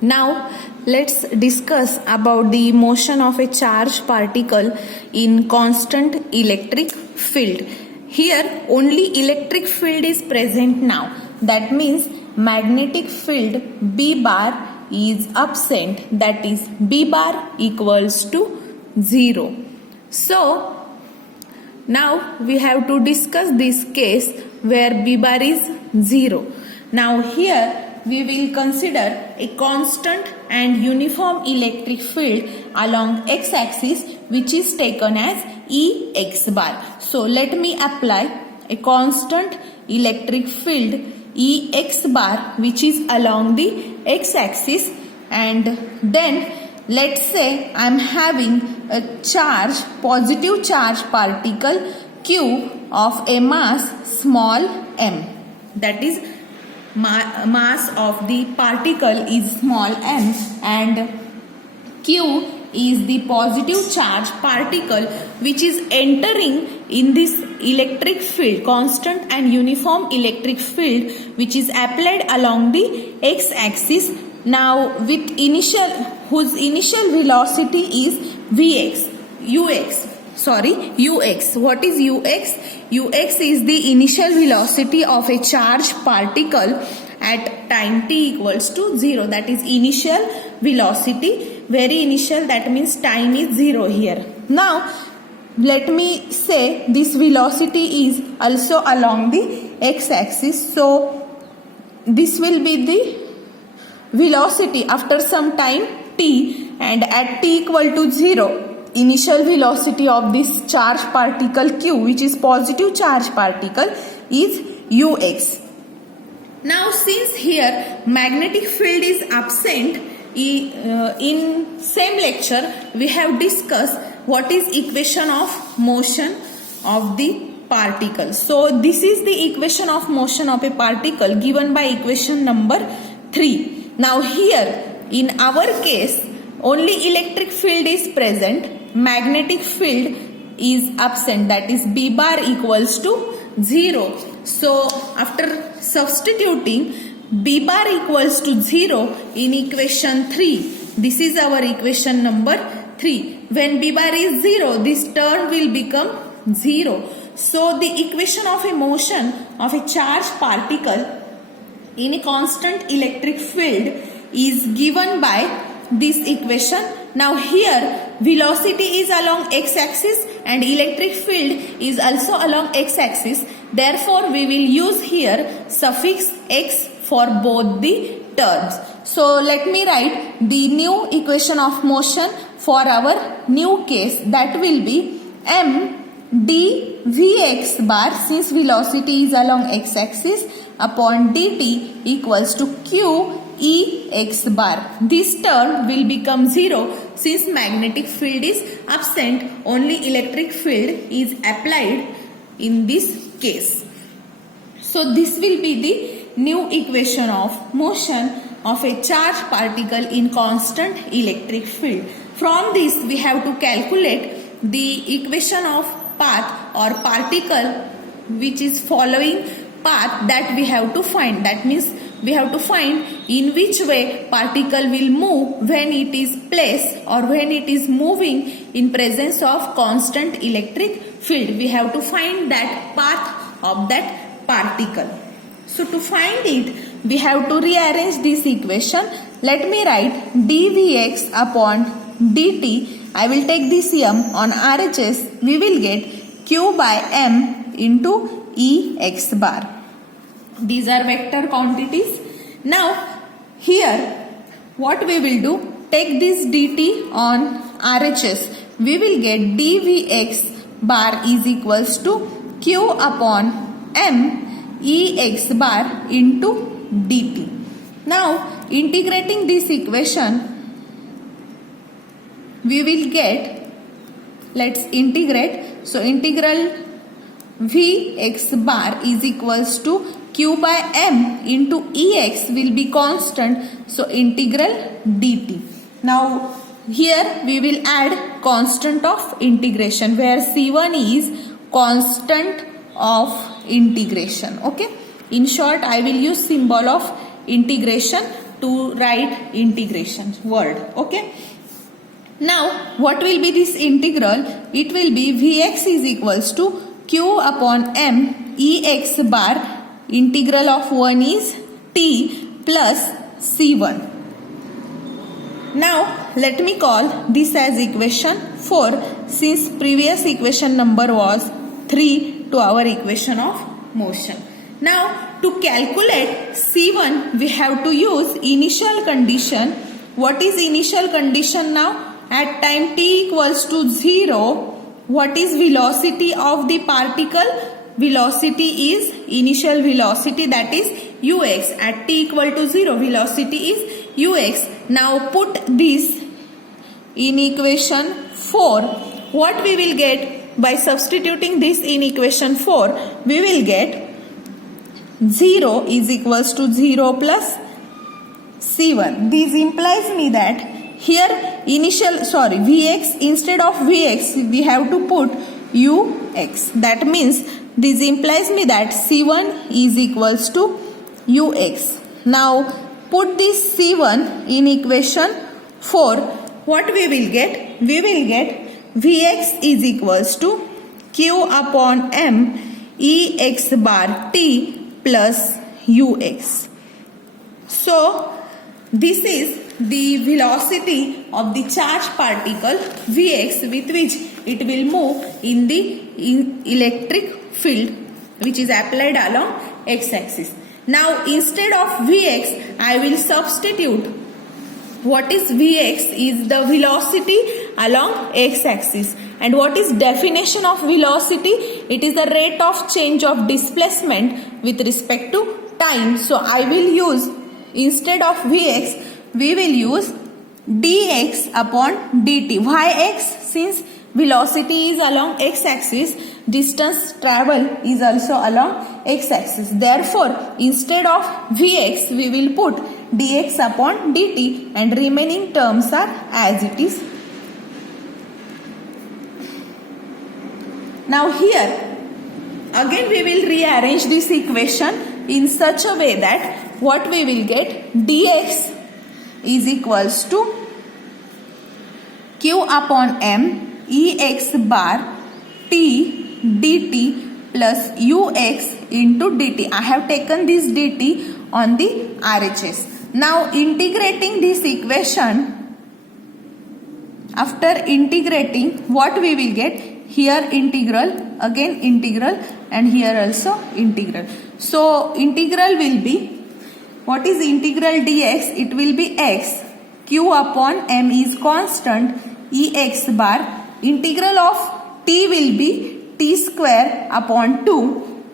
Now let's discuss about the motion of a charged particle in constant electric field. Here only electric field is present now. That means magnetic field B bar is absent, that is B bar equals to 0. So now we have to discuss this case where B bar is 0. Now here we will consider a constant and uniform electric field along x-axis which is taken as Ex bar. So let me apply a constant electric field Ex bar which is along the x-axis, and then let's say I am having a positive charge particle Q of a mass small m. That is mass of the particle is small m and Q is the positive charge particle which is entering in this electric field, constant and uniform electric field which is applied along the x-axis. Now with whose initial velocity is ux. What is ux? Ux is the initial velocity of a charged particle at time t equals to 0. That is initial velocity, very initial, that means time is 0 here. Now let me say this velocity is also along the x-axis. So this will be the velocity after some time t, and at t equal to 0 initial velocity of this charged particle Q, which is positive charge particle, is ux. Now since here magnetic field is absent, in same lecture we have discussed what is equation of motion of the particle. So this is the equation of motion of a particle given by equation number 3. Now here in our case only electric field is present, magnetic field is absent, that is B bar equals to 0. So after substituting B bar equals to 0 in equation 3, this is our equation number 3. When B bar is 0, this term will become 0. So the equation of a motion of a charged particle in a constant electric field is given by this equation. Now here velocity is along x-axis and electric field is also along x-axis. Therefore we will use here suffix x for both the terms. So let me write the new equation of motion for our new case, that will be m d vx bar, since velocity is along x-axis, upon dt equals to q Ex bar. This term will become 0 since magnetic field is absent, only electric field is applied in this case. So this will be the new equation of motion of a charged particle in constant electric field. From this we have to calculate the equation of path or particle which is following path that we have to find. That means we have to find in which way particle will move when it is placed or when it is moving in presence of constant electric field. We have to find that path of that particle. So to find it, we have to rearrange this equation. Let me write dvx upon dt. I will take this m on RHS. We will get q by m into Ex bar. These are vector quantities. Now here what we will do, take this dt on RHS. We will get dvx bar is equals to q upon m Ex bar into dt. Now integrating this equation we will get, let's integrate. So integral Vx bar is equals to q by m into Ex will be constant. So integral dt. Now here we will add constant of integration where C1 is constant of integration. Okay. In short, I will use symbol of integration to write integration word. Okay. Now what will be this integral? It will be Vx is equals to q upon m Ex bar, integral of 1 is t plus c1. Now let me call this as equation 4, since previous equation number was 3 to our equation of motion. Now to calculate C1 we have to use initial condition. What is initial condition now? At time t equals to 0, what is velocity of the particle? Velocity is initial velocity, that is ux. At t equal to 0, velocity is ux. Now put this in equation 4. What we will get by substituting this in equation 4? We will get 0 is equals to 0 plus c1. This implies me that here Vx, instead of Vx we have to put ux. That means this implies me that c1 is equals to ux. Now put this c1 in equation 4. What we will get? We will get Vx is equals to q upon m Ex bar t plus ux. So this is the velocity of the charged particle Vx, with which it will move in the electric field which is applied along x-axis. Now instead of Vx I will substitute what is Vx is the velocity along x-axis. And what is definition of velocity? It is the rate of change of displacement with respect to time. So I will use, instead of Vx, we will use dx upon dt. Why x? Since velocity is along x-axis, distance travel is also along x-axis. Therefore, instead of Vx, we will put dx upon dt and remaining terms are as it is. Now here, again we will rearrange this equation in such a way that what we will get, dx is equals to q upon m Ex bar t dt plus ux into dt. I have taken this dt on the RHS. Now integrating this equation, after integrating, what we will get? Here integral, again integral, and here also integral. So integral will be, what is integral dx? It will be x. Q upon m is constant, Ex bar. Integral of t will be t square upon 2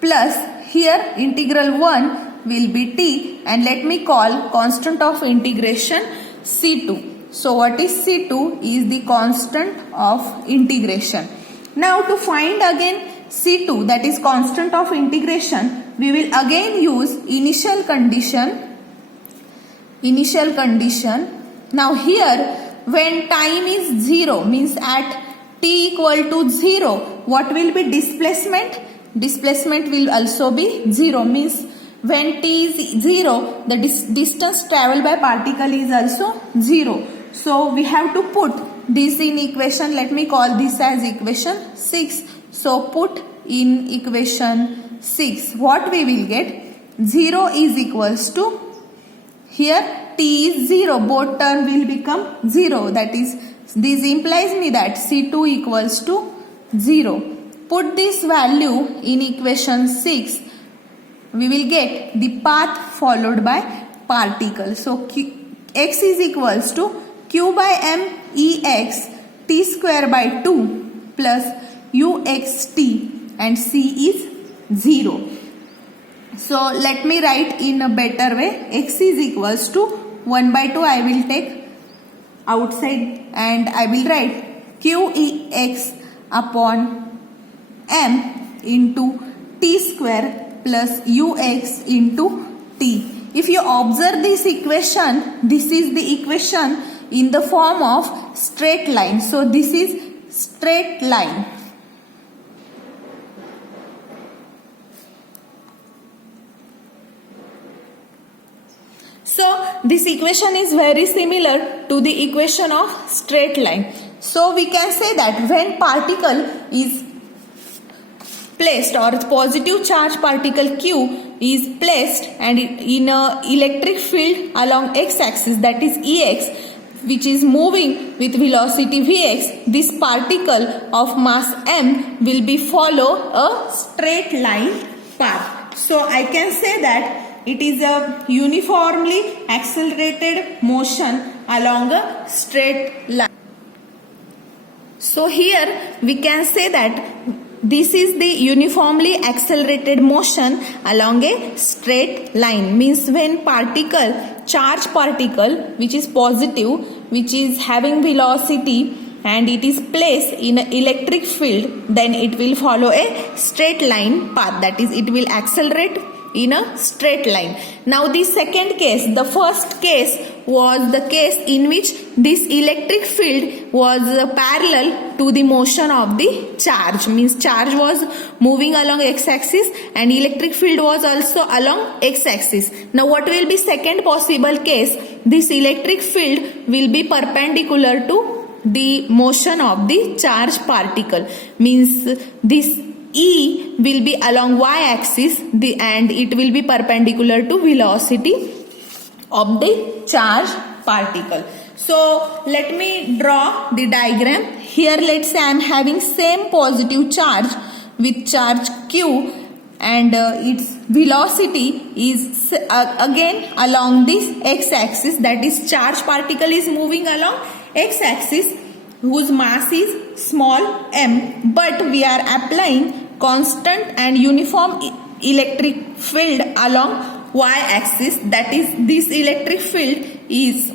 plus here integral 1 will be t, and let me call constant of integration C2. So what is C2 is the constant of integration. Now to find again C2, that is constant of integration, we will again use initial condition. Now here when time is 0, means at t equal to 0, what will be displacement? Displacement will also be 0, means when t is 0, the distance traveled by particle is also 0. So we have to put this in equation, let me call this as equation 6. So put in equation 6, what we will get? 0 is equals to, here t is 0, both term will become 0. That is, this implies me that C2 equals to 0. Put this value in equation 6. We will get the path followed by particle. So x is equals to q by m Ex t square by 2 plus uxt, and c is 0. So let me write in a better way. X is equals to 1 by 2 I will take outside and I will write qex upon m into t square plus ux into t. If you observe this equation, this is the equation in the form of straight line. So this is straight line. So this equation is very similar to the equation of straight line. So we can say that when particle is placed, or positive charge particle Q is placed and in a electric field along x-axis, that is Ex, which is moving with velocity Vx, this particle of mass m will be follow a straight line path. So I can say that it is a uniformly accelerated motion along a straight line. So here we can say that this is the uniformly accelerated motion along a straight line. Means when charge particle which is positive, which is having velocity and it is placed in an electric field, then it will follow a straight line path, that is it will accelerate in a straight line. Now the second case, the first case was the case in which this electric field was parallel to the motion of the charge. Means charge was moving along x-axis and electric field was also along x-axis. Now what will be second possible case? This electric field will be perpendicular to the motion of the charge particle. Means this E will be along y-axis and it will be perpendicular to velocity of the charge particle. So let me draw the diagram. Here let's say I am having same positive charge with charge Q and its velocity is again along this x-axis, that is charge particle is moving along x-axis whose mass is small m, but we are applying constant and uniform electric field along y-axis, that is this electric field is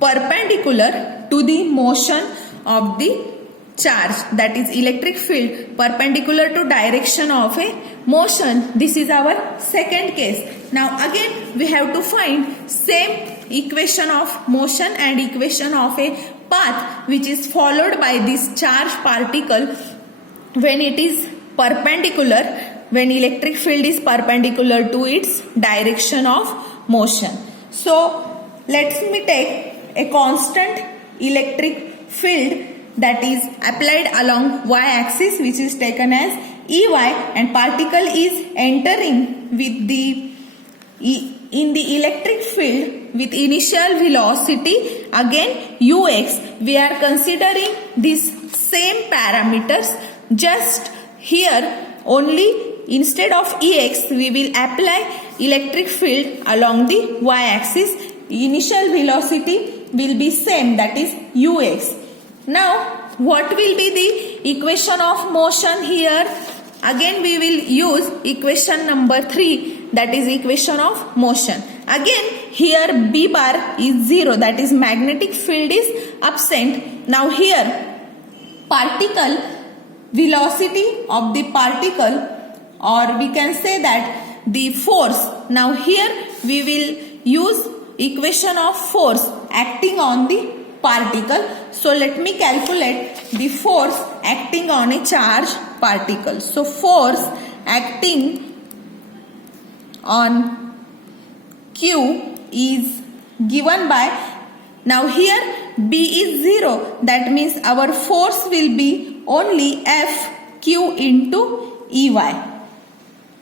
perpendicular to the motion of the charge, that is electric field perpendicular to direction of a motion. This is our second case. Now again we have to find same equation of motion and equation of a path which is followed by this charge particle when it is perpendicular, when electric field is perpendicular to its direction of motion. So let me take a constant electric field that is applied along y-axis, which is taken as Ey, and particle is entering with in the electric field with initial velocity again ux. We are considering these same parameters, just here only instead of Ex we will apply electric field along the y-axis. Initial velocity will be same, that is ux. Now what will be the equation of motion here? Again we will use equation number 3, that is equation of motion. Again here B bar is 0, that is magnetic field is absent. Now here particle velocity of the particle, or we can say that the force. Now here we will use equation of force acting on the particle. So let me calculate the force acting on a charge particle. So force acting on Q is given by, now here B is 0, that means our force will be only Fq into Ey.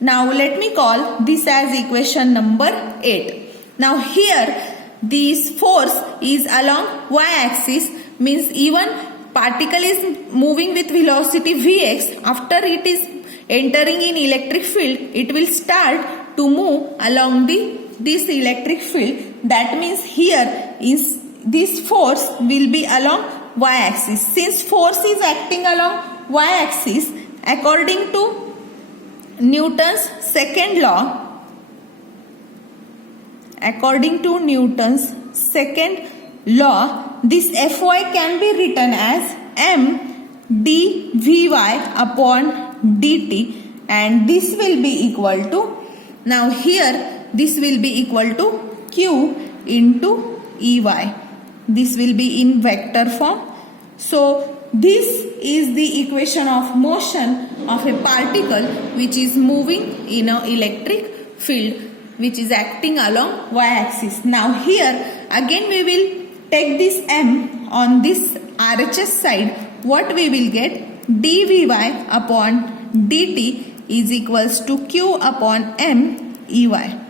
Now let me call this as equation number 8. Now here this force is along y-axis, means even particle is moving with velocity Vx. After it is entering in electric field, it will start to move along this electric field. That means here is this force will be along y-axis. Since force is acting along y-axis, according to Newton's second law, this Fy can be written as m dVy upon dt, and this will be equal to, now here this will be equal to Q into Ey. This will be in vector form. So this is the equation of motion of a particle which is moving in an electric field which is acting along y-axis. Now here again we will take this m on this RHS side. What we will get? dVy upon dt is equals to q upon m Ey.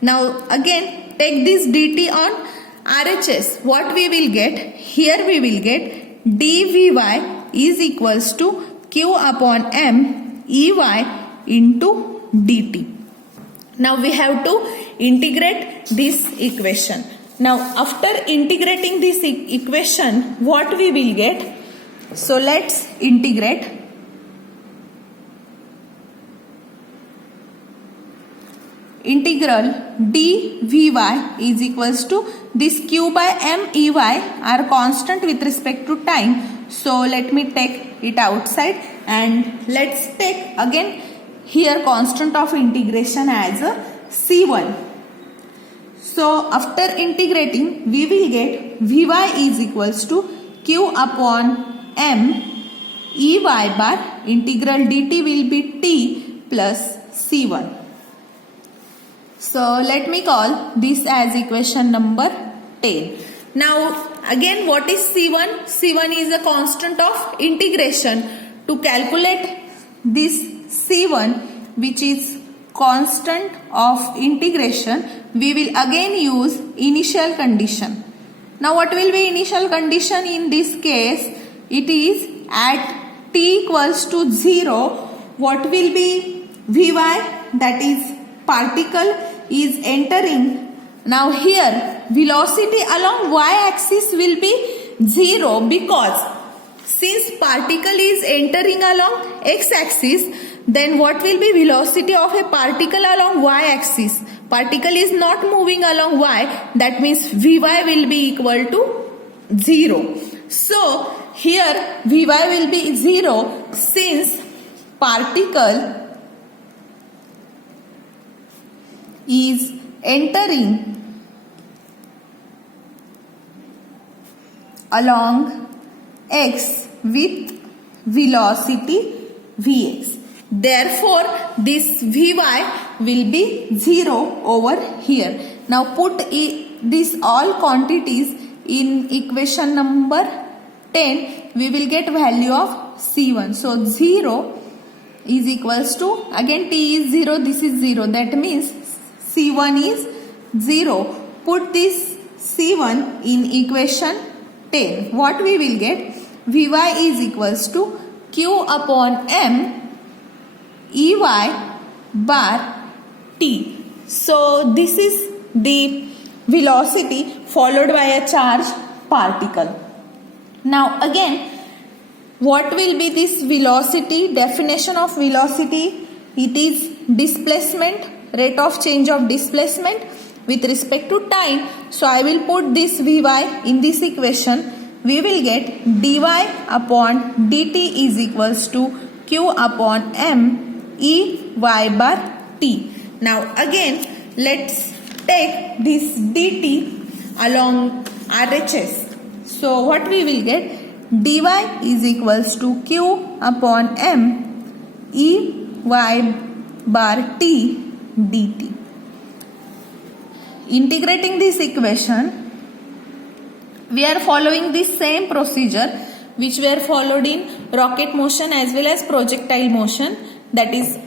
Now again take this dt on RHS. What we will get? Here we will get dVy is equals to q upon m Ey into dt. Now we have to integrate this equation. Now after integrating this equation, what we will get? So let's integrate. Integral dVy is equals to this q by m Ey are constant with respect to time. So let me take it outside and let's take again here constant of integration as a C1. So after integrating we will get Vy is equals to q upon m Ey bar integral dt will be t plus C1. So let me call this as equation number 10. Now again what is C1? C1 is a constant of integration. To calculate this C1, which is constant of integration, we will again use initial condition. Now what will be initial condition in this case? It is at t equals to 0, what will be Vy, that is particle is entering. Now here velocity along y-axis will be 0 because since particle is entering along x-axis, then what will be velocity of a particle along y-axis? Particle is not moving along y, that means Vy will be equal to 0. So here Vy will be 0 since particle is entering along x with velocity Vx. Therefore, this Vy will be 0 over here. Now put these all quantities in equation number 10. We will get value of C1. So 0 is equals to, again t is 0, this is 0. That means C1 is 0. Put this C1 in equation 10. What we will get? Vy is equals to q upon m Ey bar t. So this is the velocity followed by a charged particle. Now again, what will be this velocity? Definition of velocity, it is displacement, rate of change of displacement with respect to time. So I will put this Vy in this equation. We will get dy upon dt is equals to q upon m Ey bar t. Now again let's take this dt along RHS. So what we will get? Dy is equals to q upon m Ey bar t dt. Integrating this equation, we are following the same procedure which were followed in rocket motion as well as projectile motion, that is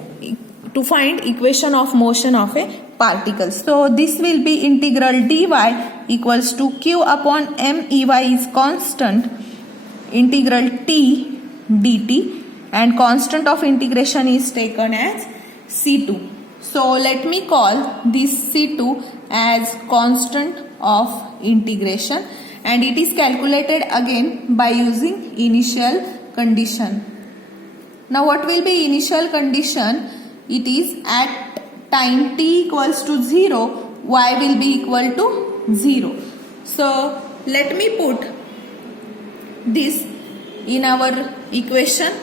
to find equation of motion of a particle. So this will be integral dy equals to q upon m Ey is constant, integral t dt, and constant of integration is taken as C2. So let me call this C2 as constant of integration, and it is calculated again by using initial condition. Now what will be initial condition? It is at time t equals to 0, y will be equal to 0. So let me put this in our equation,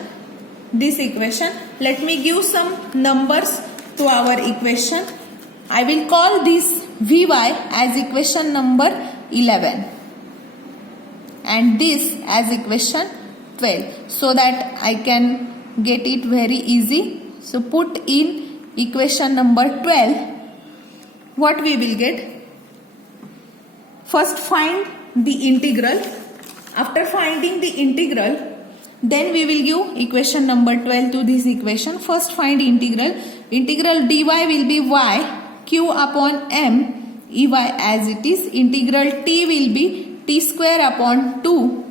this equation. Let me give some numbers to our equation. I will call this Vy as equation number 11 and this as equation 12, so that I can get it very easy. So put in equation number 12. What we will get? First find the integral. After finding the integral, then we will give equation number 12 to this equation. First find integral. Integral dy will be y q upon m ey as it is. Integral t will be t square upon 2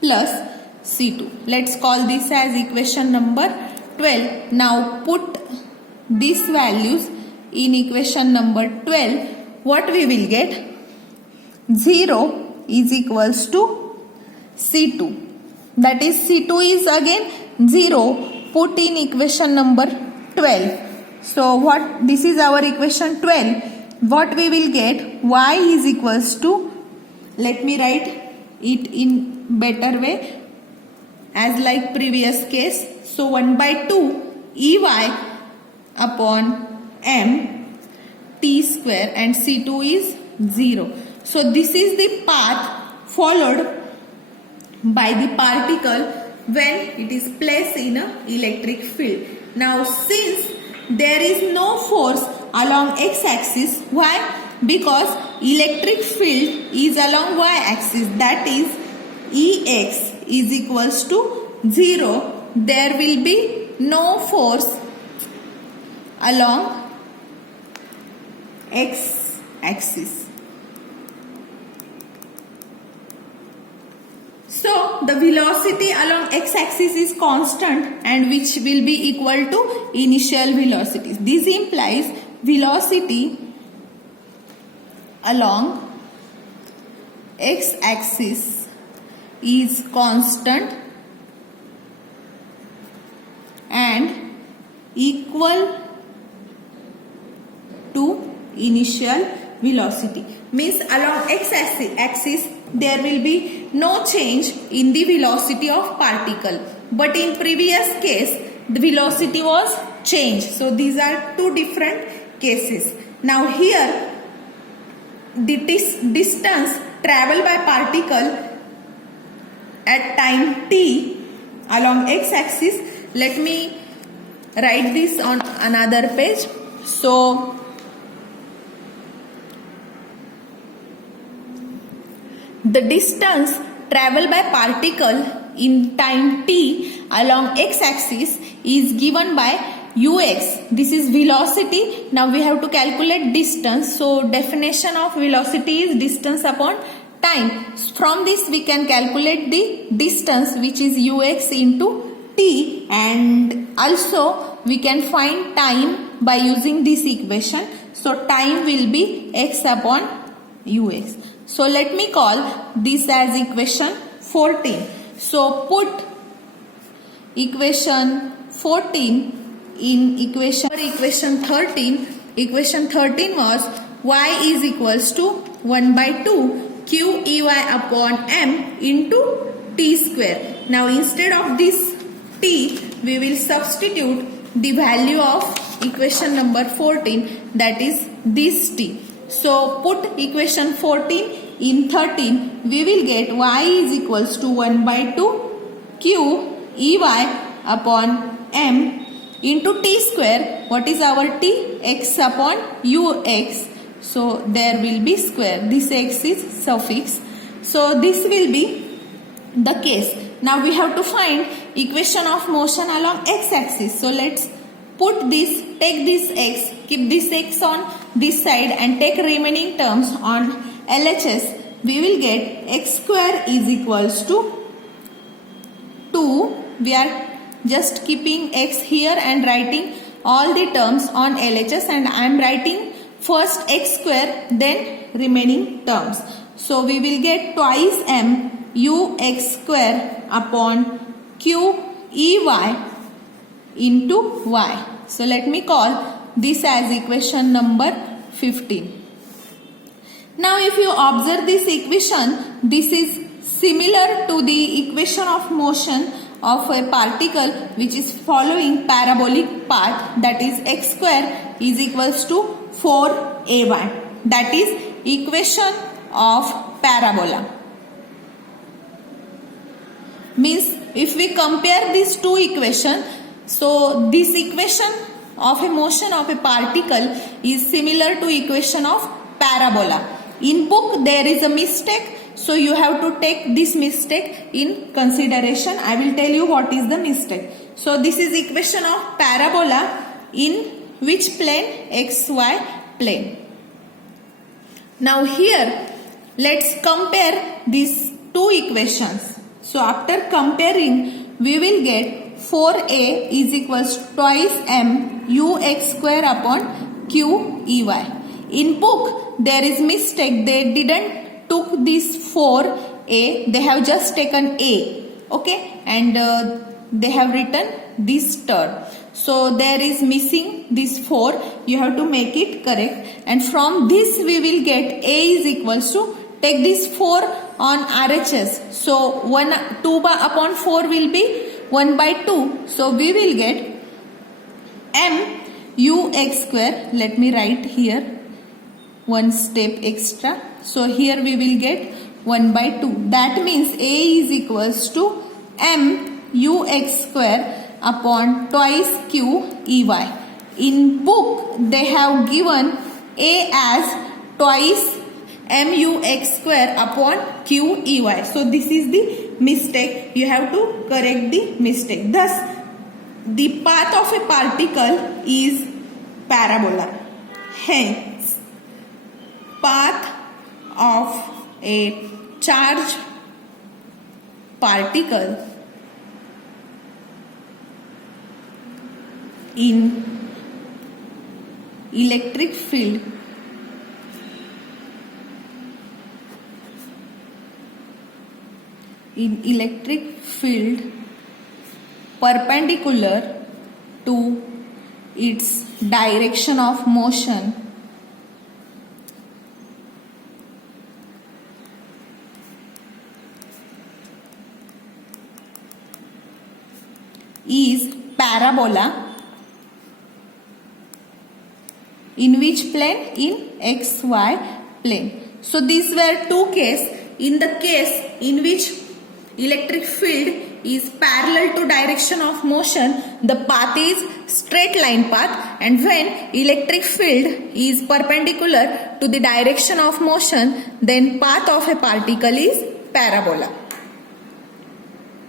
plus c2. Let's call this as equation number 12. Now put these values in equation number 12. What we will get? 0 is equals to c2. That is c2 is again 0. Put in equation number 12. So what, this is our equation 12. What we will get? Y is equals to, let me write it in better way as like previous case. So 1 by 2 ey upon m t square and c2 is 0. So this is the path followed by the particle when it is placed in an electric field. Now since there is no force along x-axis, why? Because electric field is along y-axis, that is Ex is equals to 0. There will be no force along x-axis. So the velocity along x-axis is constant and which will be equal to initial velocities. This implies velocity along x-axis is constant and equal to initial velocity. Means along x-axis there will be no change in the velocity of particle. But in previous case the velocity was changed. So these are two different cases. Now here the distance traveled by particle at time t along x-axis. Let me write this on another page. So the distance traveled by particle in time t along x-axis is given by ux. This is velocity. Now we have to calculate distance. So definition of velocity is distance upon time. From this we can calculate the distance, which is ux into t, and also we can find time by using this equation. So time will be x upon ux. So let me call this as equation 14. So put equation 14 in equation 13. Equation 13 was y is equals to 1 by 2 q ey upon m into t square. Now instead of this t, we will substitute the value of equation number 14, that is this t. So put equation 14 in 13, we will get y is equals to 1 by 2 q ey upon m into t square. What is our t? X upon ux. So there will be square. This x is suffix. So this will be the case. Now we have to find equation of motion along x-axis. So let's put this, take this x, keep this x on this side and take remaining terms on LHS. We will get x square is equals to 2. We are just keeping x here and writing all the terms on LHS, and I am writing first x square then remaining terms. So we will get twice m ux square upon q ey into y. So let me call this as equation number 15. Now if you observe this equation, this is similar to the equation of motion of a particle which is following parabolic path, that is x square is equals to 4ay. That is equation of parabola. Means if we compare these two equations, so this equation of a motion of a particle is similar to equation of parabola. In book there is a mistake, so you have to take this mistake in consideration. I will tell you what is the mistake. So this is equation of parabola in which plane? XY plane. Now here let's compare these two equations. So after comparing we will get 4a is equals to twice m ux square upon q ey. In book there is mistake, they didn't took this 4a, they have just taken a, okay, and they have written this term. So there is missing this 4, you have to make it correct, and from this we will get a is equals to, take this 4 on RHS, so 2 upon 4 will be 1 by 2, so we will get m ux square, let me write here one step extra, so here we will get 1 by 2, that means a is equals to m ux square upon twice q ey. In book they have given a as twice mux square upon q ey. So this is the mistake, you have to correct the mistake. Thus the path of a particle is parabola. Hence path of a charged particle in electric field perpendicular to its direction of motion is parabola. In which plane? In XY plane. So these were two cases. In the case in which electric field is parallel to direction of motion, the path is straight line path, and when electric field is perpendicular to the direction of motion, then path of a particle is parabola.